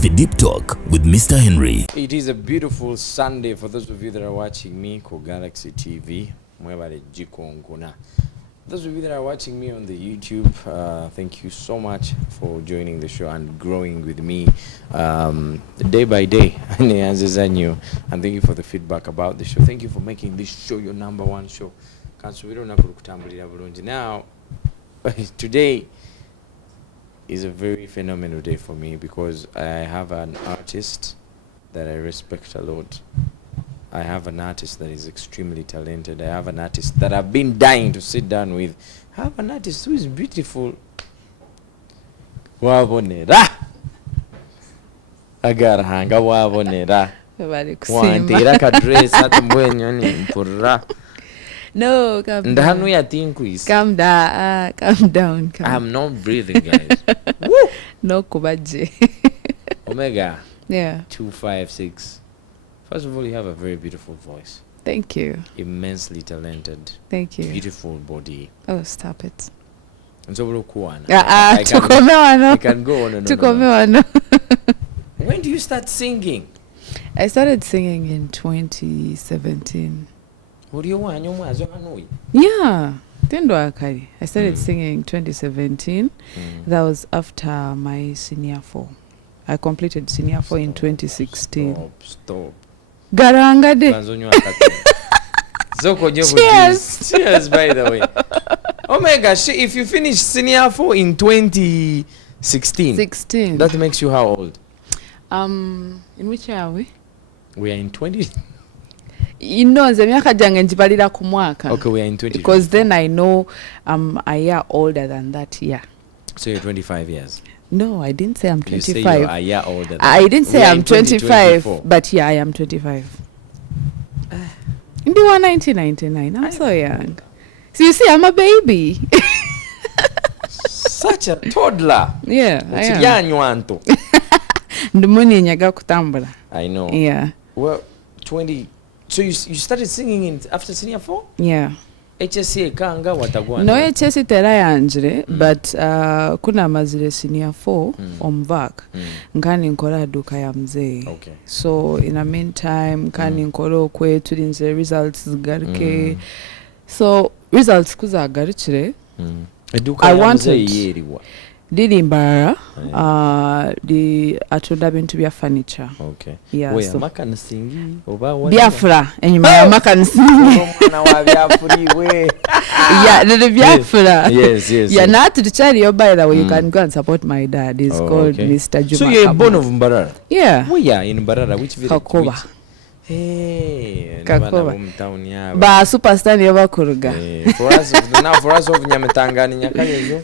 The Deep Talk with Mr. Henry. It is a beautiful Sunday for those of you that are watching me on Galaxy TV. Those of you that are watching me on the YouTube, thank you so much for joining the show and growing with me day by day. And thank you for the feedback about the show. Thank you for making this show your number one show. Now, today is a very phenomenal day for me because I have an artist that I respect a lot. I have an artist that is extremely talented. I have an artist that I've been dying to sit down with. I have an artist who is beautiful. Wabonera. Agarhanga wabonera. Wantera kadresa tumbwenyo ni mpura. No, calm down. Calm down. I'm not breathing, guys. Woo! No kubaje. Omega. Yeah. 256. First of all, you have a very beautiful voice. Thank you. Immensely talented. Thank you. Beautiful body. Oh, stop it. And so I can go on and on. When do you start singing? I started singing in 2017. Yeah. I started singing in 2017. That was after my senior 4. I completed senior 4 in 2016. Stop. Garanga de. Cheers, by the way. Oh my gosh, if you finish senior 4 in 2016, that makes you how old? In which year are we? We are in 20. You know, miaka jange njibalira ku mwaka. Okay, we are in 20. Because then I know I'm a year older than that year. So you're 25 years. No, I didn't say I'm 25. You say you're a year older. I didn't say I'm 25, but yeah, I am 25. In the 1999, I'm so young. So you see, I'm a baby. Such a toddler. Yeah, I am. I know. Yeah. Well, 20. So you started singing after senior 4? Yeah. HSC kanga watagwana. No HSC tera yanjire, but kuna mazire senior 4 omvak. Nkani nkola duka ya mzee. Okay. So in the meantime, nkani nkolo kwe tulinze results zigaruke. So results kuza garuchire. I wanted Didi mbara, atunda bintu bya furniture. Okay. Yeah. Where maka nsingi oba wa Biafra enyuma ya maka nsingi. Omwana wa Biafri we. Yeah, the Biafra. Yes. Yeah, not to tell you, by the way, you can go and support my dad. He's called Mr. Juma. So you're born of Mbarara? Yeah. We are in Mbarara. Which village? Kakoba. Hey, Kakoba. Ba superstar ni abakuruga. For us of Nyametangani Nyakayezo.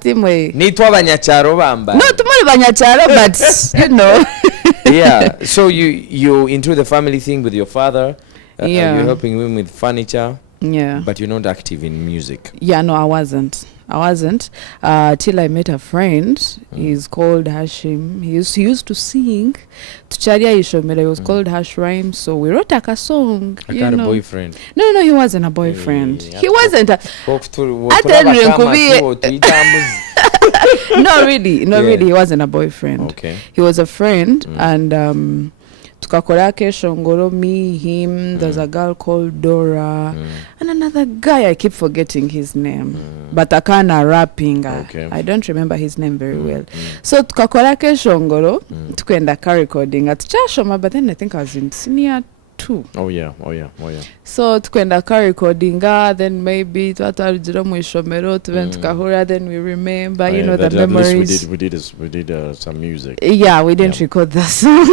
Timwe. Nitwa abanyacharo bamba. No, tumuli banyacharo, but you know. Yeah. So you into the family thing with your father. Yeah. You're helping him with furniture. Yeah. But you're not active in music. Yeah, no, I wasn't till I met a friend. He's called Hashim. He used to sing to Charia Ishomera. He was called Hash Rhyme. So we wrote a song. I got a boyfriend. No, he wasn't a boyfriend. He wasn't. No, really, he wasn't a boyfriend. Okay. He was a friend, and tukakora kesho ngoro, me, him, there's a girl called Dora, and another guy, I keep forgetting his name, but akana rapping. Okay. I don't remember his name very well. So tukakora kesho ngoro, tukenda car recording at Chashoma, but then I think I was in senior 2. Oh yeah. So tukenda car recording, then maybe twatarujira mu ishomero tukahura, then we remember, you know, the memories. We did some music. Yeah, we didn't record that song.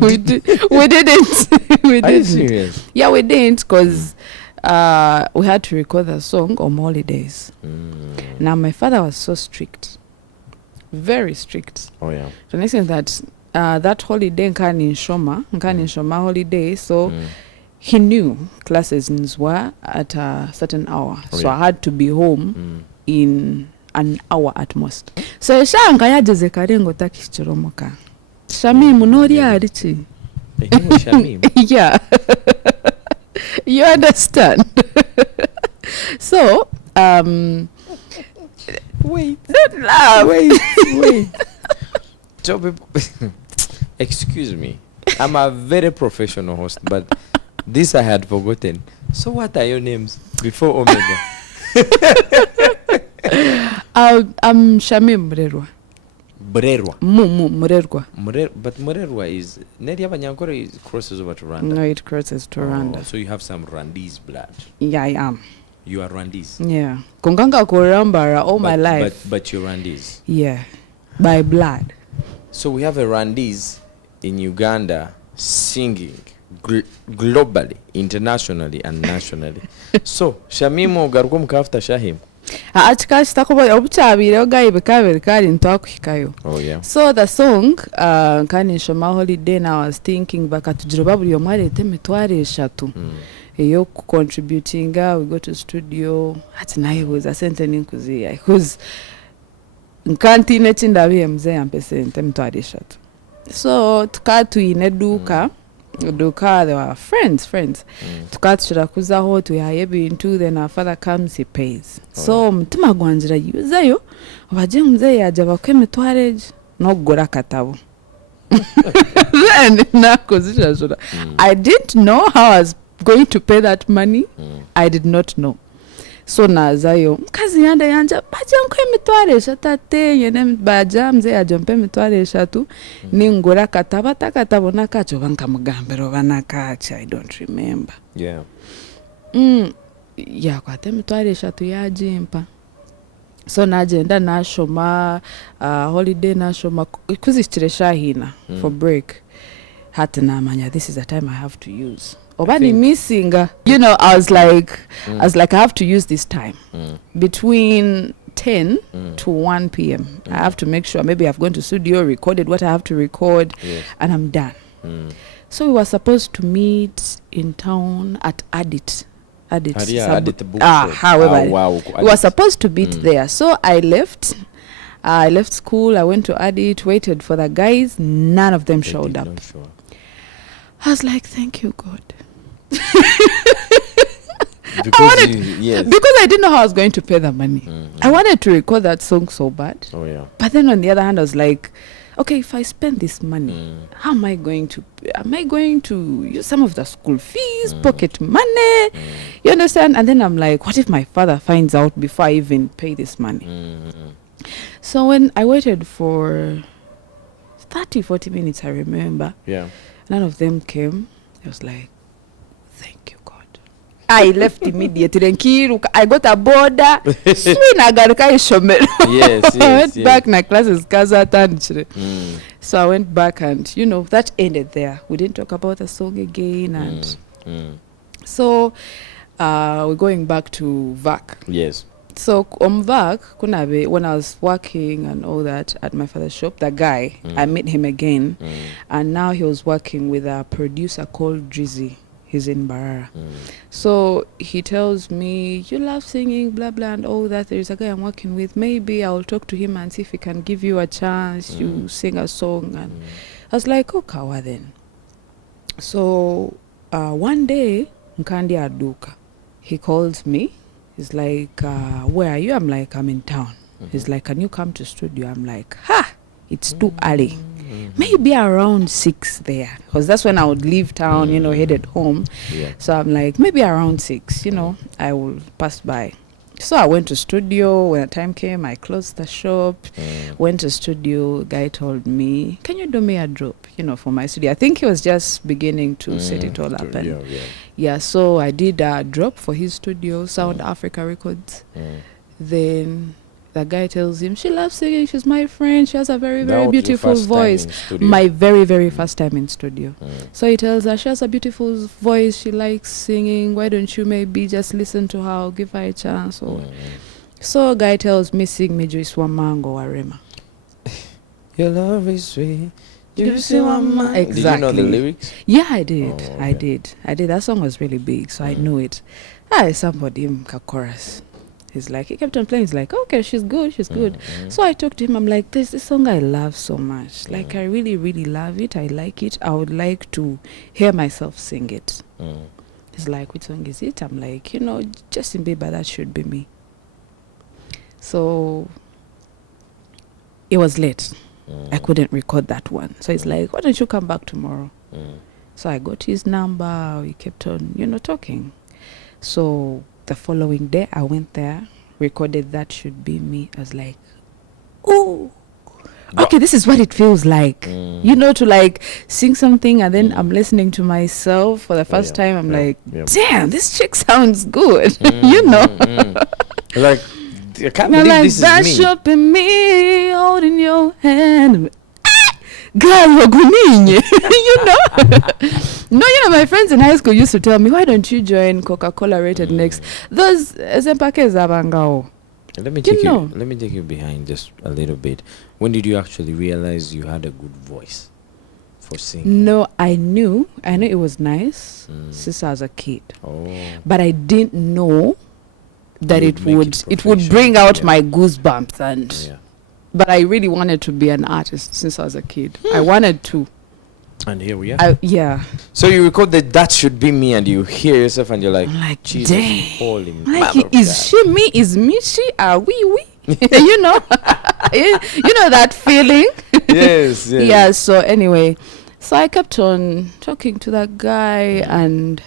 We didn't. Are you serious? Yeah, we didn't, because we had to record the song on holidays. Now my father was so strict, very strict. Oh yeah. The next thing that that holiday nkani Shoma holiday, so he knew classes were at a certain hour, so I had to be home in an hour at most. So shanga yageze karengo takichoromoka. Shami munori arichi. Yeah. You understand? So wait, don't laugh. Wait. tell people. Excuse me. I'm a very professional host, but this I had forgotten. So what are your names before Omega? I'm Shamim Murerwa. Brerwa. Murerwa. But Murerwa is Neri Abanyankore is crosses over to Rwanda. No, it crosses to Rwanda. So you have some Rwandese blood. Yeah, I am. You are Rwandese. Yeah. Kunganga kurambara all my life. But you're Rwandese. Yeah. By blood. So we have a Rwandese in Uganda singing globally, internationally, and nationally. So Shamimo garuko mukafta Shahim. Achikashi takuba obuchabire ogayibe kabiri kali ntwakuhikayo. Oh yeah. So the song kani shoma holiday, and I was thinking bakatugira buli omwalete emitwaro 3 eyo contributinga, we go to studio ati nayibuza sente ninkuziya because nkantine chindabiye mzee ampe sente emitwaro 3. So tukatwine duka there were friends tukatushira kuzaho tuyaye ebintu, then our father comes, he pays. So mutima gwanjira yuzayo obaje mzee yaje bakwe emitwaro nokugura katabo. Then I didn't know how I was going to pay that money. I did not know. So nazayo kazi yanda yanja baje nkwe emitwaro 3 ate yene baja mzee yaje mpe emitwaro 3 ningura kataba takatabo nakacho bankamugambero banakacha. I don't remember. Yeah. Yeah, kwa emitwaro 3 yajimpa. So najenda nashoma holiday nashoma kuzichiresha hina for break. Hata namanya this is the time I have to use. Obani missing, you know, I was like I have to use this time between 10 to 1 p.m. I have to make sure maybe I've gone to studio, recorded what I have to record, and I'm done. So we were supposed to meet in town at Adit. However, we were supposed to meet there. So I left school, I went to Adit, waited for the guys, none of them showed up. I was like, thank you, God. Because I didn't know how I was going to pay the money. I wanted to record that song so bad. Oh yeah. But then on the other hand, I was like, okay, if I spend this money, how am I going to use some of the school fees, pocket money? You understand? And then I'm like, what if my father finds out before I even pay this money? So when I waited for 30-40 minutes, I remember, none of them came. I was like, thank you, God. I left immediately. I got a border. Yes. I went back, my classes. So I went back and, you know, that ended there. We didn't talk about the song again. And so we're going back to VAC. Yes. So on VAC, when I was working and all that at my father's shop, the guy, I met him again. And now he was working with a producer called Drizzy. He's in Barara. So he tells me, you love singing, blah, blah, and all that. There is a guy I'm working with. Maybe I'll talk to him and see if he can give you a chance. You sing a song. And I was like, oh, kawa then. So one day, Nkandi Aduka, he calls me. He's like, where are you? I'm like, I'm in town. He's like, can you come to studio? I'm like, it's too early. Maybe around 6 there, because that's when I would leave town, you know, headed home. So I'm like, maybe around 6, you know, I will pass by. So I went to studio. When the time came, I closed the shop, went to studio. Guy told me, can you do me a drop, you know, for my studio? I think he was just beginning to set it all up. And yeah, so I did a drop for his studio, Sound Africa Records. Then the guy tells him, she loves singing, she's my friend, she has a very, very beautiful voice. My very, very first time in studio. So he tells her, she has a beautiful voice, she likes singing, why don't you maybe just listen to her, I'll give her a chance. So a guy tells me, sing me Joyce Wamango Warema. Your love is sweet. Exactly. Did you know the lyrics? Yeah, I did. I did. That song was really big, so I knew it. Somebody chorus. He's like, he kept on playing. He's like, okay, she's good. So I talked to him. I'm like, there's this song I love so much. Like, I really, really love it. I like it. I would like to hear myself sing it. He's like, which song is it? I'm like, you know, Justin Bieber, that should be me. So it was late. I couldn't record that one. So he's like, why don't you come back tomorrow? So I got his number. We kept on, talking. So the following day, I went there, recorded That Should Be Me. I was like, oh, okay, this is what it feels like. To like sing something and then I'm listening to myself for the first time. I'm like, damn, this chick sounds good. Like, I can't believe like, this that is me. should be me holding your hand. Girl, you're guninye. My friends in high school used to tell me, why don't you join Coca-Cola Rated Next? Those Zempake Zabangao. Let me take you behind just a little bit. When did you actually realize you had a good voice for singing? No, I knew it was nice since I was a kid. Oh. But I didn't know that You it would make would bring professional, out my goosebumps and but I really wanted to be an artist since I was a kid. I wanted to. And here we are. So you record That Should Be Me, and you hear yourself, and you're like, I'm like, Jesus, dang. holy Like, mother of is God. she me? Is me she? Are we? You know that feeling. Yes. Yeah. So anyway, I kept on talking to that guy, and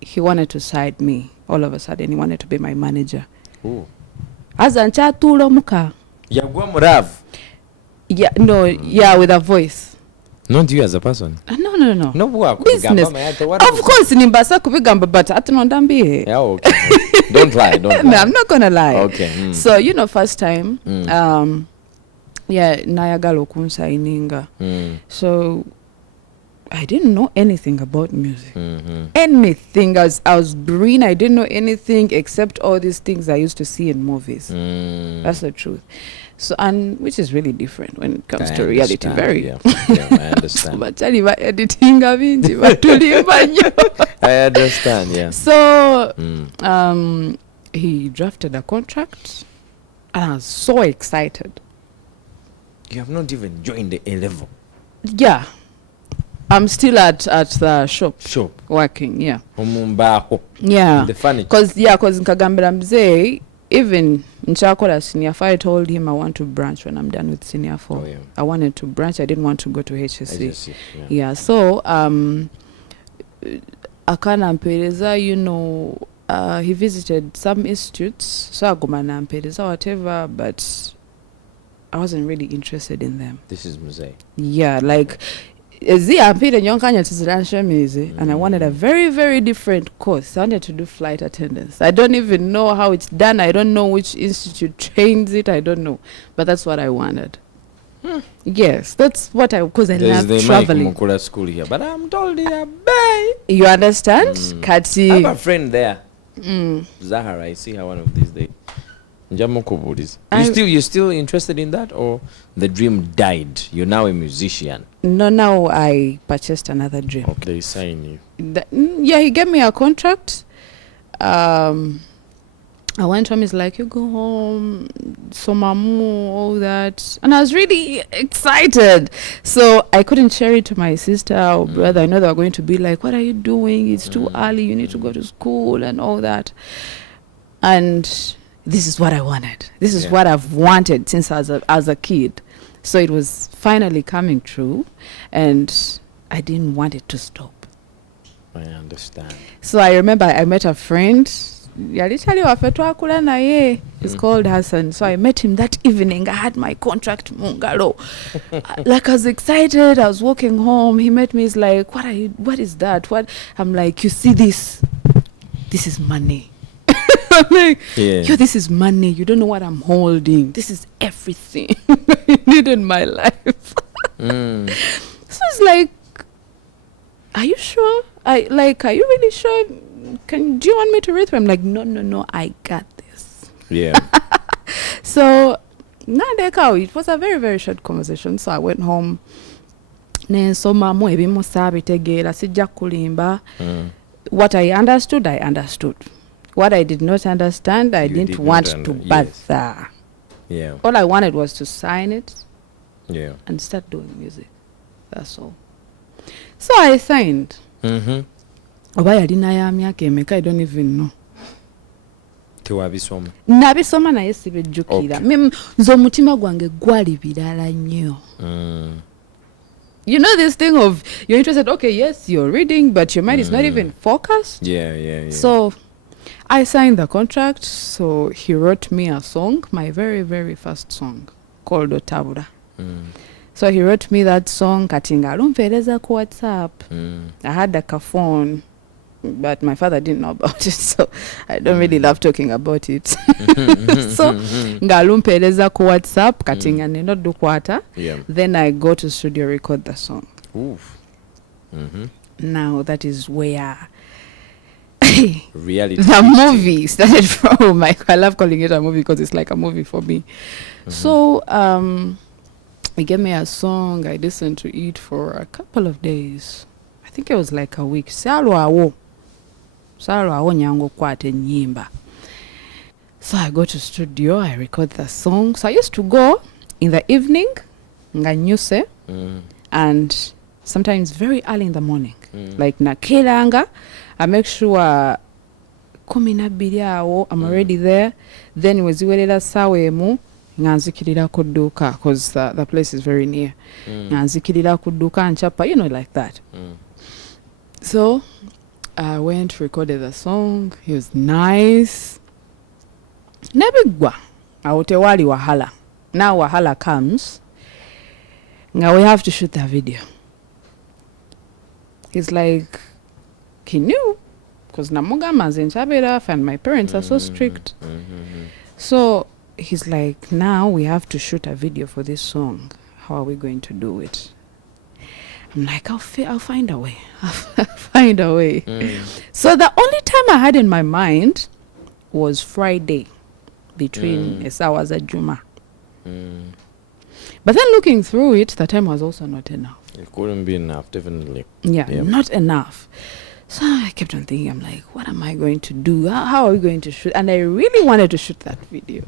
he wanted to side me. All of a sudden, he wanted to be my manager. Ooh. Azancha tulo muka. Yagwa murav. Yeah. No. Yeah. With a voice. Not you as a person. No. No Business. Of course, nimbasa kubigamba, but atunondambi. Yeah, okay. Don't lie. No, I'm not gonna lie. Okay. So first time, nayagala okunsayininga. So I didn't know anything about music. Anything. I was green. I didn't know anything except all these things I used to see in movies. That's the truth. So, and which is really different when it comes to reality. Very. Yeah, I understand. But editing I understand. Yeah. So, he drafted a contract, and I was so excited. You have not even joined the A level. Yeah. I'm still at the shop working. Yeah. Yeah. The furniture. Because nkagambira mzee, even nchakola senior 4, I told him I want to branch when I'm done with senior 4. Oh, yeah. I wanted to branch. I didn't want to go to HSC. Yeah. So akana mpereza, he visited some institutes. So agumana mpereza whatever, but I wasn't really interested in them. This is Mzee. Yeah, like and I wanted a very, very different course. I wanted to do flight attendance. I don't even know how it's done. I don't know which institute trains it. I don't know. But that's what I wanted. Yes, that's what because I love traveling. School here, but I'm told bye. You understand? Kati. I have a friend there. Zahara, I see her one of these days. You're still interested in that, or the dream died? You're now a musician. No, now I purchased another dream. Okay, they sign you. He gave me a contract. I went home. He's like, you go home, somamu, all that, and I was really excited. So I couldn't share it to my sister or brother. I know they were going to be like, "What are you doing? It's too early. You need to go to school and all that." And this is what I wanted. This is what I've wanted since I was a kid. So it was finally coming true, and I didn't want it to stop. I understand. So I remember I met a friend. It's called Hassan. So I met him that evening. I had my contract mungalo. Like I was excited. I was walking home. He met me. He's like, what is that? What? I'm like, you see this? This is money. I'm like, yo, this is money. You don't know what I'm holding. This is everything I need in my life. So it's like, are you sure? Are you really sure? Do you want me to read through? I'm like, no, I got this. Yeah. So it was a very, very short conversation. So I went home. What I understood. What I did not understand, I didn't want to bother. Yeah. All I wanted was to sign it. Yeah. And start doing music. That's all. So I signed. I don't even know. tewabisoma nabisoma naye sibijjukira Okay. nze omutima gwange gwali birala nnyo. You know this thing of you're interested, okay, yes, you're reading, but your mind is not even focused. yeah. So I signed the contract. So he wrote me a song, my very, very first song, called Otabura. So he wrote me that song, Katinga Lumpereza ku WhatsApp. I had a phone, but my father didn't know about it, so I don't really love talking about it. So ngalumpereza ku WhatsApp, Katinga neno dukwata. Yeah. Then I go to studio, record the song. Oof. Now that is where Reality. the movie started from. I love calling it a movie because it's like a movie for me. So he gave me a song. I listened to it for a couple of days. I think it was like a week. Salwawo nyango kwate nyimba. So I go to studio, I record the song. So I used to go in the evening, nganyuse, and sometimes very early in the morning. Like nakilanga, I make sure 12 awo I'm already there. Then weziwelela sawemu nganzikirira kuduka because the place is very near. Nganzikirira kuduka nchapa, you know, like that. So I went, recorded the song. He was nice. Nebigwa awutewali wahala. Now wahala comes. Now we have to shoot the video. He's like, he knew, because namugama zinchabera and my parents are so strict. So he's like, now we have to shoot a video for this song. How are we going to do it? I'm like, I'll find a way. I'll find a way. So the only time I had in my mind was Friday between Esawa and Juma. But then looking through it, the time was also not enough. It couldn't be enough, definitely. Yeah, not enough. So I kept on thinking, I'm like, what am I going to do? How are we going to shoot? And I really wanted to shoot that video.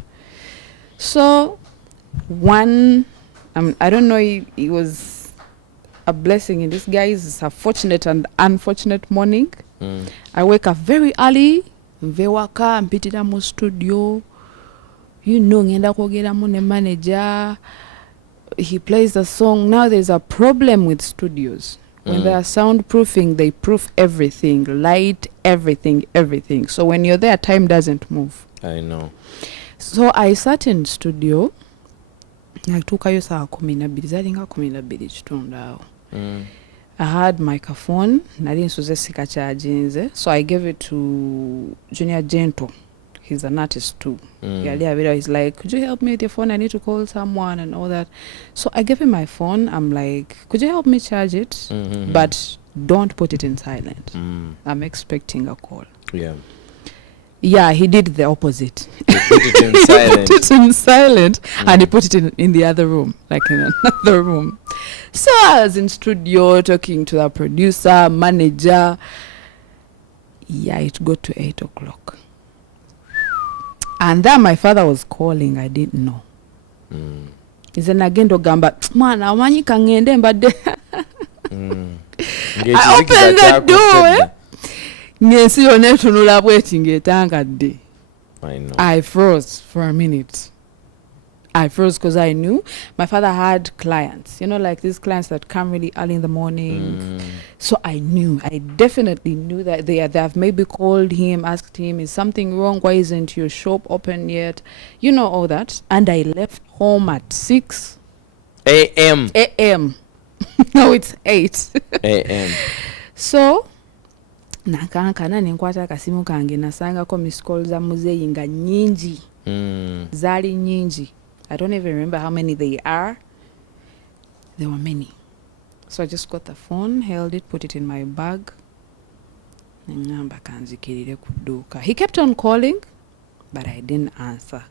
So I don't know, it was a blessing in disguise. It's a fortunate and unfortunate morning. I wake up very early, mvewaka, mpitira mu studio. You know, ngenda kwogera mu ne manager. He plays the song. Now there's a problem with studios. When they are soundproofing, they proof everything, light, everything. So when you're there, time doesn't move. I know. So I sat in studio. Natukayo saa 12 zalinga 12 kitundu awo. I had microphone, nali nsuze sika charginze, so I gave it to Junior Gentle. He's an artist too. He's like, could you help me with your phone? I need to call someone and all that. So I gave him my phone. I'm like, could you help me charge it? But don't put it in silent. I'm expecting a call. Yeah, he did the opposite. He put it in silent. He put it in silent and he put it in the other room, like in another room. So I was in studio talking to the producer, manager. Yeah, it got to 8 o'clock. And then my father was calling. I didn't know. He said, "Nagendo gamba, mwana amanyi kangende mbadde." I opened the door. Ngensi yonna etunula bweti ng'etangadde. I know. I froze for a minute. I froze because I knew my father had clients, you know, like these clients that come really early in the morning. So I definitely knew that they have maybe called him, asked him, is something wrong? Why isn't your shop open yet? You know, all that. And I left home at 6 a.m. No, it's 8 a.m. So, nakankana nenkwata akasimu kange nasangako miss call za muzeeyi nga nyingi. Zali nyingi. I don't even remember how many they are. There were many. So I just got the phone, held it, put it in my bag. He kept on calling, but I didn't answer.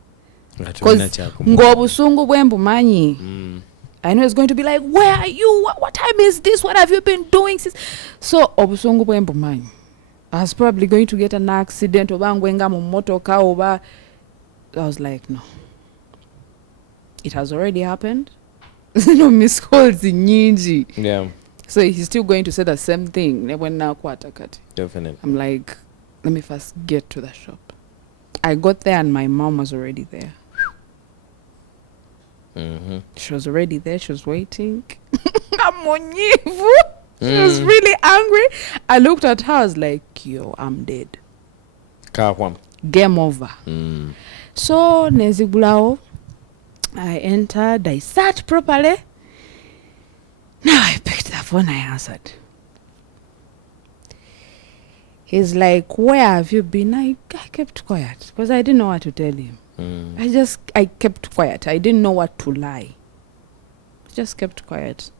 Because ngobusungu bwembumanyi. I know it's going to be like, where are you? What time is this? What have you been doing? So obusungu bwembumanyi. I was probably going to get an accident. I was like, no. It has already happened. No miss calls in nyingi. Yeah. So he's still going to say the same thing. Definitely. I'm like, let me first get to the shop. I got there and my mom was already there. She was already there. She was waiting. She was really angry. I looked at her. I was like, yo, I'm dead. Game over. So, nezigulao, I entered. I sat properly. Now I picked the phone. I answered. He's like, where have you been? I kept quiet because I didn't know what to tell him. I kept quiet. I didn't know what to lie. Just kept quiet.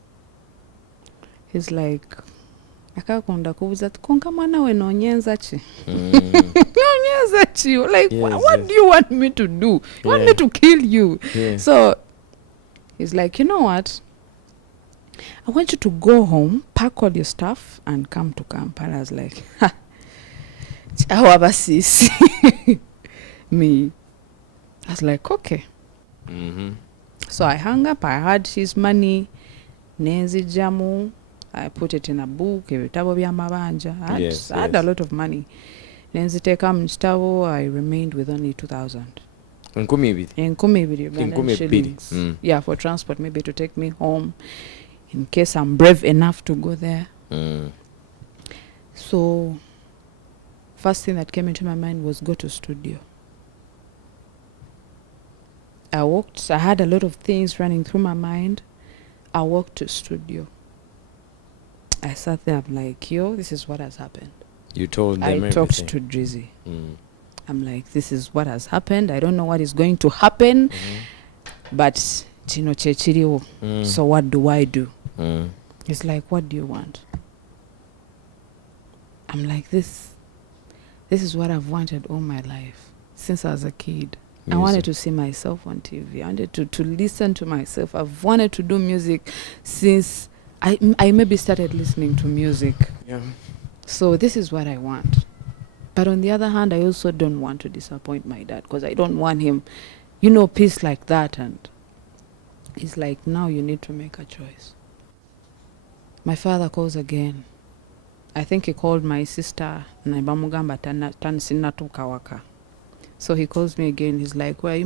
He's like, akakunda kubuza konka mwana we nonyenza chi. Nonyenza chi. Like, what do you want me to do? You want me to kill you? So he's like, you know what? I want you to go home, pack all your stuff, and come to Kampala. I was like, ha. Me. I was like, okay. So I hung up. I had his money. Nenzi jamu. I put it in a book. Ebitabo bya mabanja. I had a lot of money. Nenzi teka mstabo. I remained with only 2,000. Nkumi Ugandan shillings. Yeah, for transport, maybe to take me home, in case I'm brave enough to go there. So, first thing that came into my mind was go to studio. I walked. I had a lot of things running through my mind. I walked to studio. I sat there. I'm like, yo, this is what has happened. You told them everything. I talked to Drizzy. I'm like, this is what has happened. I don't know what is going to happen. But, chino chechiriwo. So what do I do? He's like, what do you want? I'm like, this is what I've wanted all my life. Since I was a kid. Music. I wanted to see myself on TV. I wanted to listen to myself. I've wanted to do music since I maybe started listening to music. Yeah. So this is what I want. But on the other hand, I also don't want to disappoint my dad because I don't want him, peace like that. And he's like, now you need to make a choice. My father calls again. I think he called my sister. So he calls me again. He's like, well,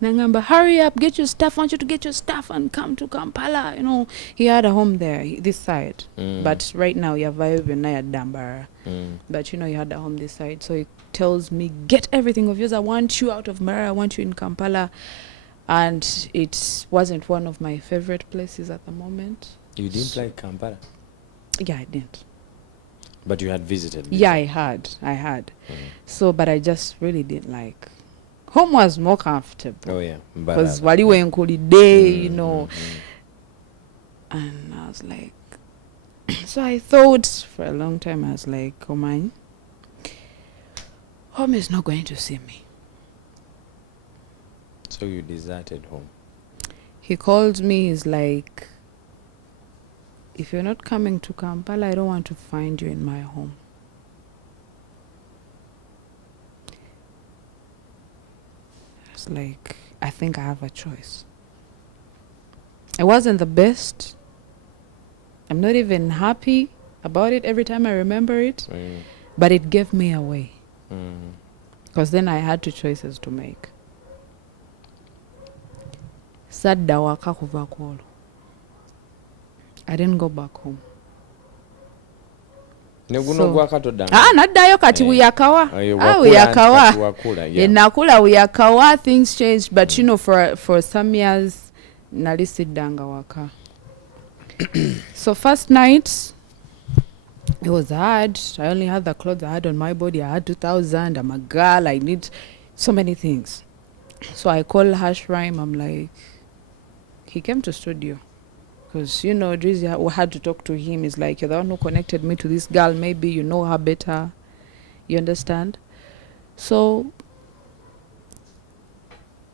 Nangamba, hurry up, get your stuff. I want you to get your stuff and come to Kampala. He had a home there, this side. But right now, you have Dambara. But, he had a home this side. So he tells me, get everything of yours. I want you out of Mara. I want you in Kampala. And it wasn't one of my favorite places at the moment. You didn't like Kampala? Yeah, I didn't. But you had visited? Yeah, I had. So, but I just really didn't like. Home was more comfortable. Oh, yeah. Because while you were in holiday, And I was like, so I thought for a long time, I was like, oh my, home is not going to see me. So you deserted home? He called me, he's like, if you're not coming to Kampala, I don't want to find you in my home. It's like, I think I have a choice. It wasn't the best. I'm not even happy about it every time I remember it. But it gave me away. Because then I had two choices to make. Sadda waka kuva kwolo. I didn't go back home. Naddayo kati uyakawa. Uyakawa. Nakula uyakawa. Things changed, but for some years nalisidanga waka. So first night it was hard. I only had the clothes I had on my body. I had 2,000. I'm a girl. I need so many things. So I called Hash Rhyme. I'm like, he came to studio. Because, Drizzy, we had to talk to him. He's like, you're the one who connected me to this girl. Maybe you know her better. You understand? So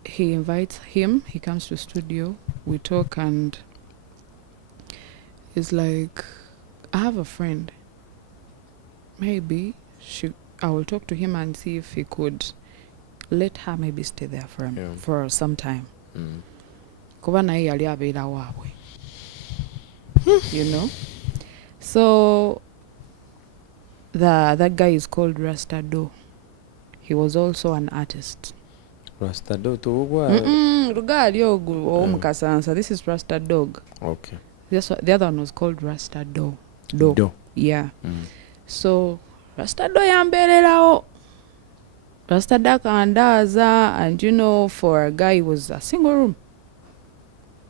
he invites him. He comes to studio. We talk and he's like, I have a friend. Maybe I will talk to him and see if he could let her maybe stay there for some time. So That guy is called Rasta Do. He was also an artist. Rasta Do tuugwa. Rugali Mukasansa. This is Rasta Dog. Okay. The other one was called Rasta Do. Do. Yeah. So Rasta Do yambererao. Rasta Da kandaza, and you know, for a guy, it was a single room.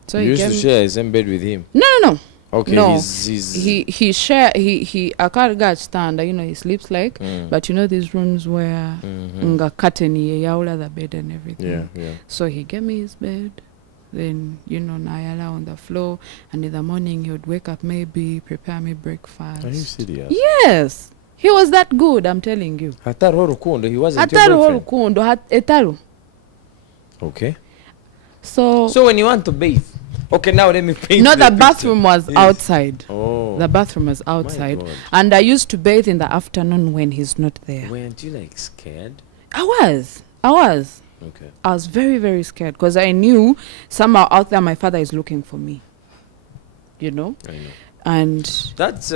So you used to share his bed with him? No. Okay, no. He's he akarga stand, you know, he sleeps like, but you know these rooms where nga curtain yaula the bed and everything. Yeah. So he gave me his bed, then you know Nayala on the floor, and in the morning he would wake up, maybe prepare me breakfast. Are you serious? Yes, he was that good, I'm telling you. Hataru Rukundo, he wasn't your boyfriend? Etaru. Okay. So when you want to bathe, okay, now let me paint. No, the picture. bathroom was outside. Oh. The bathroom was outside. And I used to bathe in the afternoon when he's not there. Weren't you like scared? I was. Okay. I was very, very scared because I knew somehow out there my father is looking for me. You know? I know. And that's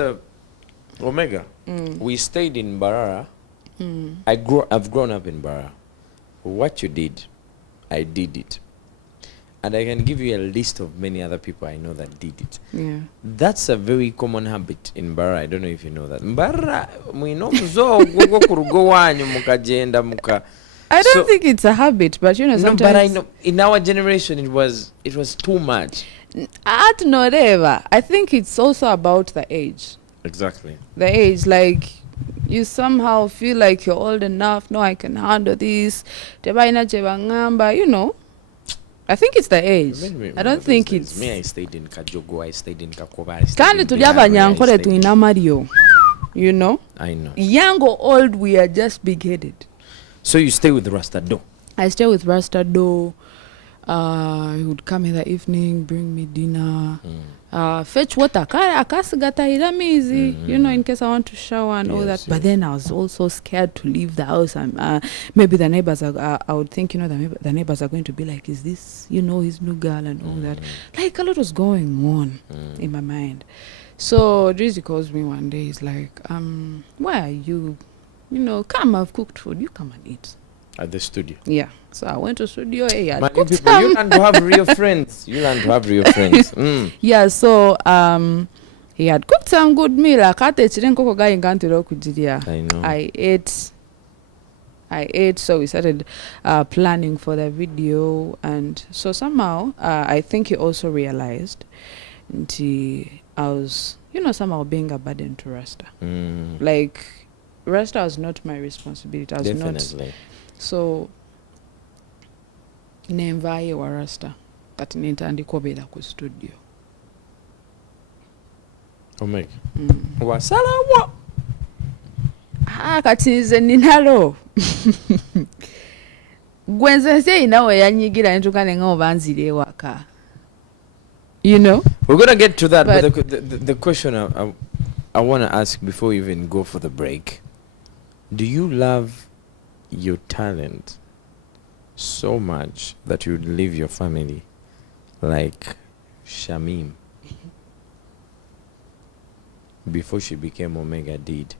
Omega. We stayed in Barara. I've grown up in Barara. What you did, I did it. And I can give you a list of many other people I know that did it. yeah. That's a very common habit in Barara. I don't know if you know that. Barara, we know muzo go kurugo wanyu mukagenda muka. I don't think it's a habit, but you know, sometimes. No, but I know in our generation it was too much. At Noreva, I think it's also about the age. Exactly. The age, like you somehow feel like you're old enough. No, I can handle this. You know. I think it's the age. I don't think it's. Me, I stayed in Kajogo, I stayed in Kakoba, you know? I know. Young or old, we are just big-headed. So you stay with Rasta Do? I stay with Rasta Do. He would come in the evening, bring me dinner, fetch water. You know, in case I want to shower and all that. But then I was also scared to leave the house. And maybe the neighbors I would think, you know, the neighbors are going to be like, is this, you know, his new girl and all that. Like a lot was going on in my mind. So Drizzy calls me one day. He's like, where are you? You know, come, I've cooked food. You come and eat. At the studio? Yeah. So I went to studio. Hey, you learn to have real friends. Yeah, so he had cooked some good meal. I know. I ate, so we started planning for the video. And so somehow, I think he also realized I was, you know, somehow being a burden to Rasta. Like, Rasta was not my responsibility. I was Definitely. not. So nenvaye wa Rasta kati nentandika obeera ku studio. Omega. Wasalawo. Kati nze ninalo. Gwenze nsi inawe yanyigira nentuka nenga obanzire ewaka. You know? We're going to get to that, but the question I want to ask before we even go for the break. Do you love your talent so much that you would leave your family like Shamim before she became Omega did?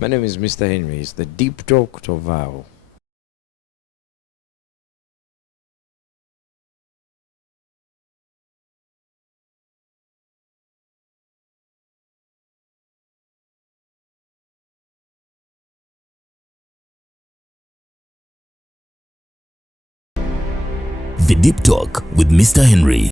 My name is Mr. Henry. It's the Deep Talk to Vow. The Deep Talk with Mr. Henry.